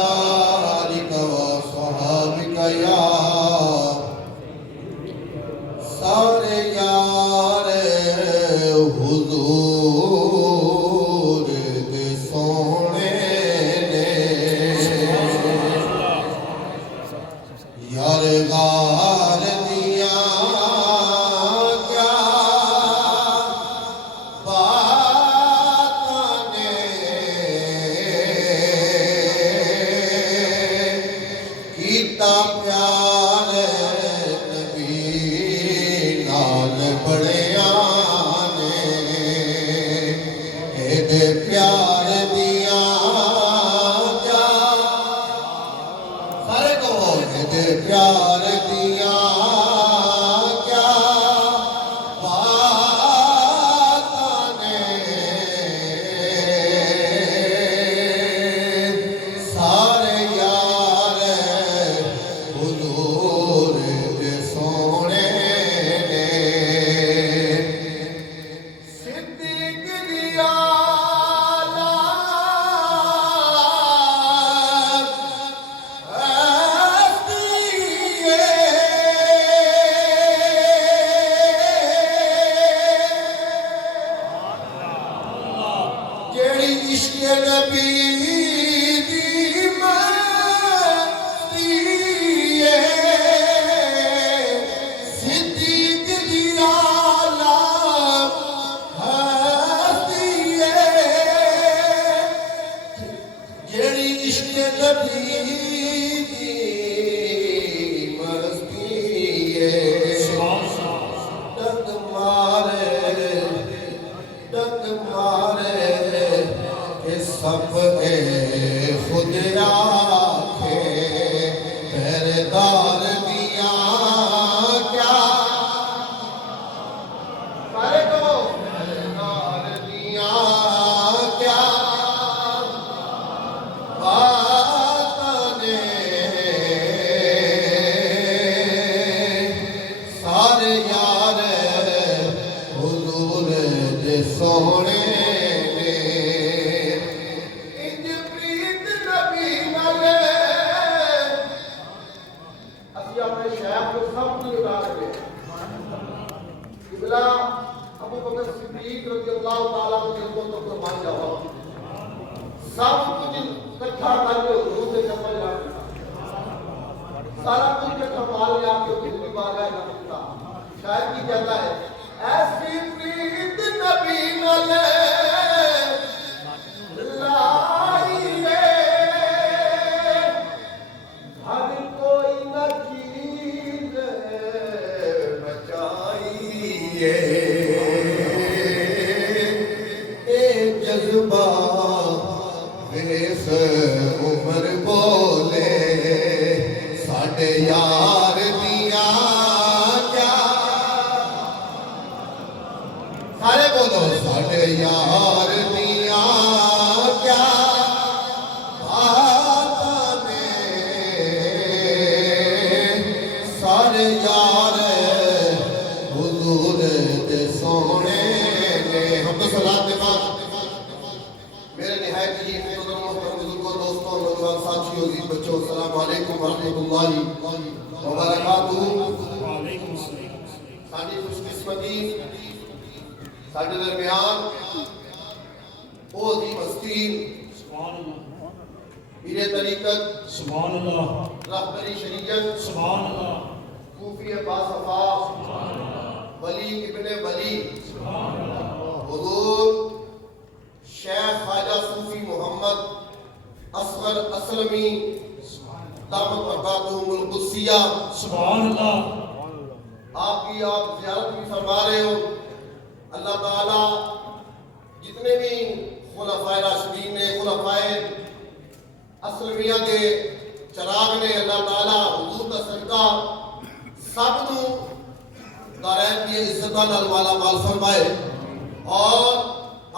آلک و صحابک یا سارے یار حضور دے سونے نے یار غار دیاں کیا باتاں نے کیتا پیار نبی نال بڑیاں نے اے دے پیار دیاں کیا سارے کہو اے دے پیار دیاں کیا باتاں نے سارے یار حضور دے سونے نے صدیق دیا جیڑی عشق نبی دی مستی ہے صدیق دی عالم ہستی ہے جیڑی عشق نبی دی مستی ہے ڈنگ مارے کہ سب اے خود آکھے پہردار دیاں کیا سارے کو پہردار دیاں کیا باتاں نے سارے یار حضور دے سونے نے انج پریت نبی نالے اسی اپنے شیخ کو سب کی ادا کرے قبلہ ابو بکر صدیق رضی اللہ تعالیٰ عنہ کو تو قربان جاوا سب کچھ اکٹھا کر کے حضور سے چپل جا سارا کچھ اکٹھا مال لے آپ کے دلی بارگاہ رکھتا شاید کی کہتا ہے ایسی پریت نبی نالے لائیے ہر کوئی نہ چیز بچائیے اے جذبہ ویس عمر بولے ساڈے یار دیاں کیا سارے بولو ساڈے یار دیاں کیا باتاں نے سارے یار حضور دے سونے نے ہم تو صلاۃ دے بعد میرے نہایت ہی محترم بزرگوں دوستوں نوجوان ساتھیوں عزیز بچوں السلام علیکم ورحمۃ اللہ وبرکاتہ وعلیکم السلام ساری خوش قسمتی ساڈے درمیان وہ عظیم ہستی سبحان اللہ پیر طریقت سبحان اللہ رہبری شریعت سبحان اللہ صوفی باصفا ولی ابن ولی حضور شیخ خواجہ صوفی محمد اصغر اسلمی دامت برکاتہم القدسیہ سبحان اللہ آپ کی آپ زیارت بھی فرما رہے ہو اللہ تعالیٰ جتنے بھی خلفائے راشدین نے خلفائے اسلمیہ کے چراغ نے اللہ تعالیٰ حضور کا صدقہ سب نو دارین کی عزتاں نال مالا مال فرمائے اور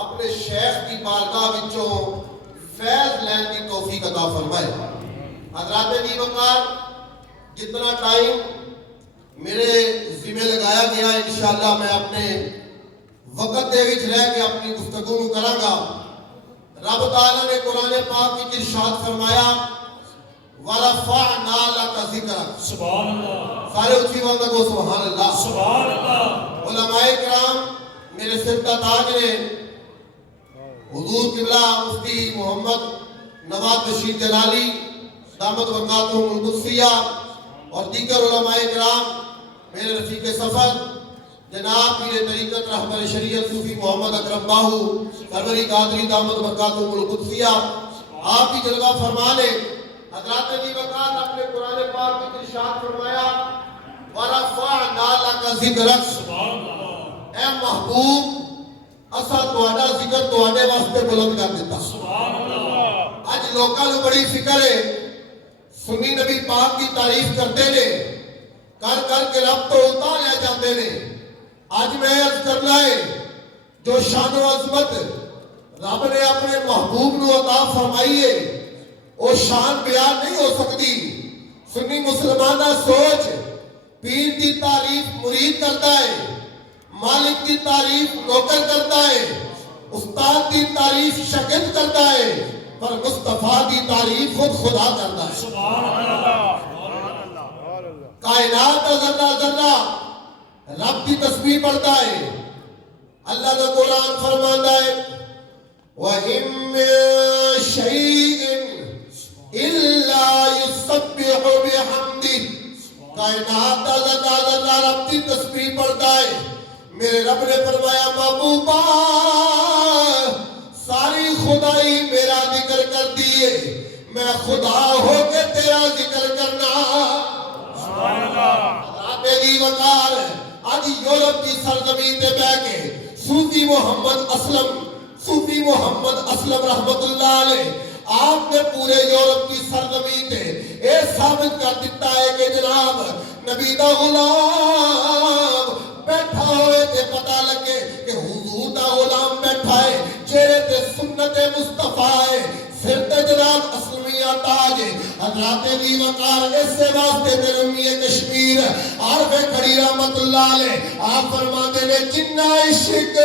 اپنے شیخ کی بارگاہ وچوں فیض لین کی توفیق عطا فرمائے حضرات دی وقار جتنا ٹائم میرے ذمہ لگایا گیا انشاءاللہ میں اپنے وقت دے وچ رہ کے اپنی گفتگو کراں گا۔ رب تعالیٰ نے قرآن پاک وچ ارشاد فرمایا ورفعنا لك ذکرک. سبحان اللہ. سارے اچھی بات کو سبحان اللہ. سبحان اللہ. علماء کرام میرے سر کا تاج نے حضور قبلہ مفتی محمد نواب بشیر جلالی دامت برکاتہم القدسیہ اور دیگر علماء کرام، میرے رفیق سفر جناب پیر طریقت رہبر شریعت صوفی محمد اکرم باہو سروری قادری دامت برکاتہم القدسیہ، آپ کی جلوہ فرما لیں. حضرات نے وقات اپنے قرآن پاک میں ارشاد فرمایا وَرَفَعْنَا لَكَ ذِكْرَكَ. سبحان اللہ. اے محبوب اسا تہاڈا ذکر تہاڈے واسطے بلند کر دیتا. سبحان اللہ. اج لوکاں نوں بڑی فکر ہے، سنی نبی پاک کی تعریف کرتے نے، کر کر کے رب تو اتارے جاتے نے. آج میں عرض کرنا ہے جو شان و عظمت رب نے اپنے محبوب نو عطا فرمائی ہے وہ شان بیان نہیں ہو سکتی. سنی مسلمانہ سوچ پیر کی تعریف مرید کرتا ہے، مالک کی تعریف نوکر کرتا ہے، استاد کی تعریف شاگرد کرتا ہے، پر مصطفیٰ کی تعریف خود خدا کرتا ہے. سبحان اللہ. کائنات کا ذرہ ذرہ رب کی تسبیح پڑھتا ہے. اللہ کا قرآن فرماتا ہے وَإِن مِّن شَيْءٍ إِلَّا يُسَبِّحُ بِحَمْدِهِ. کائنات کا ذرہ ذرہ رب کی تسبیح پڑھتا ہے. میرے رب نے فرمایا محبوبہ ساری خدائی میرا ذکر کر دیے، میں خدا ہو کے تیرا ذکر کرنا. سبحان اللہ. میری وقار آج یورپ کی سرزمین تے بہ کے صوفی محمد اسلم رحمت اللہ علیہ آپ نے پورے یورپ کی سرزمین تے اے ثابت کر دیتا ہے کہ جناب نبی دا غلام بیٹھا ہوئے تے پتہ لگے کہ حضور دا غلام بیٹھا ہے، چہرے تے سنت مصطفیٰ ہے، سر تے جناب اسلمیہ تاج ہے. حضرات دی وقار اس سے واسطے میرے امیہ کشمیر عارف کھڑی رحمت اللہ علیہ آپ فرماتے نے جنہ عشق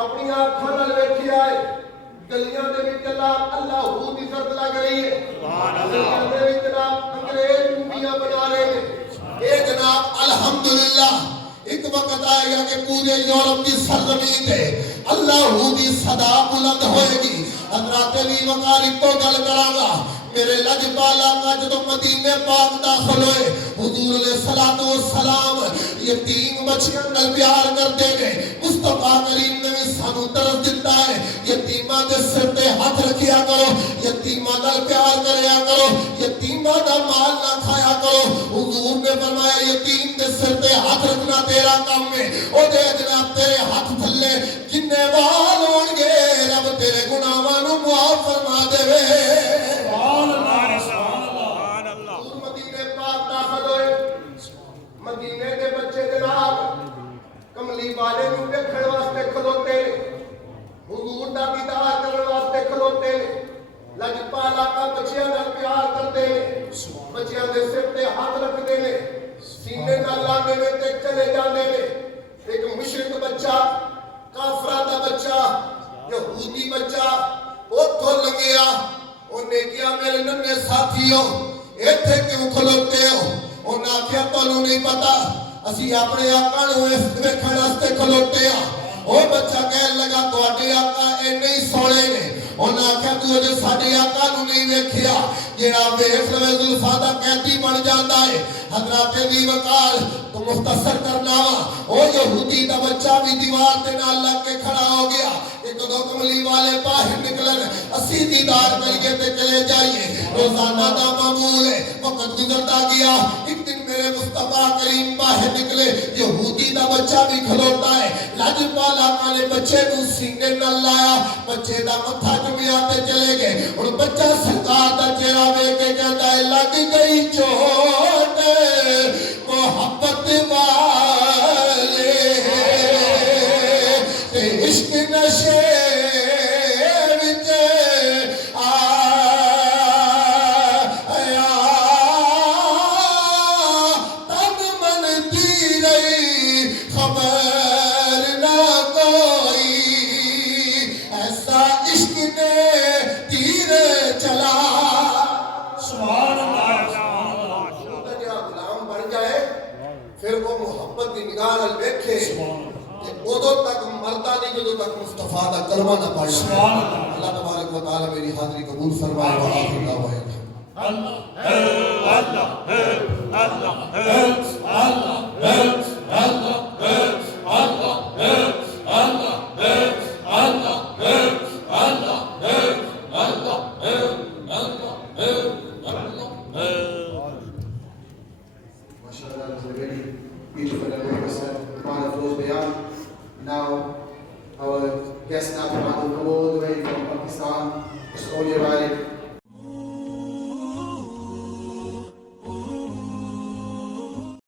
اپنی آنکھاں نال ویکھی آئے گلیاں دے وچ اللہ ہو دی عزت لگ رہی ہے. گلیاں دے وچ جناب انگریز موویاں بنا رہے ہیں. اے جناب الحمدللہ ایک وقت آئے گا کہ پورے یورپ کی سرزمین تے اللہ دی صدا بلند ہوئے گی. حضرات علی وقار کو گل کراں گا میرے لجپالا کا جدو مدینے پاک داخل ہوئے حضور علیہ السلام یتیم بچیاں نال پیار کرتے ہیں. مصطفیٰ کریم نے بھی سانو طرف دیتا ہے یتیماں دے سر تے ہاتھ رکھیا کرو، یتیماں نال پیار کریا کرو، یتیماں دا مال نہ کھایا کرو. حضور نے فرمایا یتیم دے سر تے ہاتھ رکھنا تیرا کام ہے، او دے جناب تیرے ہاتھ تھلے جننے وال ہون گے رب تیرے گناہاں نوں معاف فرما دے وے. مدینے دے بچے جناب کملی والے نوں ویکھن واسطے کھلوتے نے، حضور دا دیدار کرن واسطے کھلوتے نے. لجپالا کا بچیاں نال پیار کرتے نے، بچیاں دے سر تے ہاتھ رکھتے نے، سینے نال لاندے نے تے چلے جاندے نے. ایک مشرک بچہ، کافراں دا بچہ، یہودی بچہ اوتھوں لنگیا، اونے کیا میرے ننے ساتھیو ایتھے کیوں کھلوتے ہو؟ انہاں آکھیا تانوں نہیں پتا اسی اپنے آقا نو ویکھن واسطے کھلوتے ہاں وہ بچہ کہنے لگا تواڈے آقا اینے ہی سونے نے انہاں آکھیا تو جو ساڈے آقا نو نہیں ویکھیا جڑا ویکھ لوے زلفاں دا قیدی بن جاندا ہے حضرات دی وقار تو مختصر کرنا وا او یہودی دا بچہ بھی دیوار تے نال لگ کے کھڑا ہو گیا ایک دو کملی والے باہر نکلن اسی دیدار کریے تے چلے جائیے روزانہ دا معمول ہے وقت گزرتا گیا ایک دن میرے مصطفیٰ کریم باہر نکلے یہودی دا بچہ بھی کھلوتا ہے لاجپال آقا نے بچے نو سینے نہ لایا بچے دا متھا چومیا تے چلے گئے اور بچہ سرکار دا چہرہ ویکھ کے کہندا ہے لگ گئی چوٹ محبت والے تے عشق نشے وچ آیا تن من دی رہی خبر نہ کوئی ایسا عشق نے تیر چلا سبحان اللہ غلام بن جائے پھر وہ محبت کی نگاہ نال ویکھے کہ ادو تک مرتا نہیں جدو تک مصطفیٰ دا کلمہ نہ پڑھ لے اللہ تبارک و تعالی میری حاضری قبول فرمائے وآخر دعوانا MashaAllah, that was a very beautiful and magnificent part of those bayan. Now, our guest now come all the way from Pakistan, it's only arrived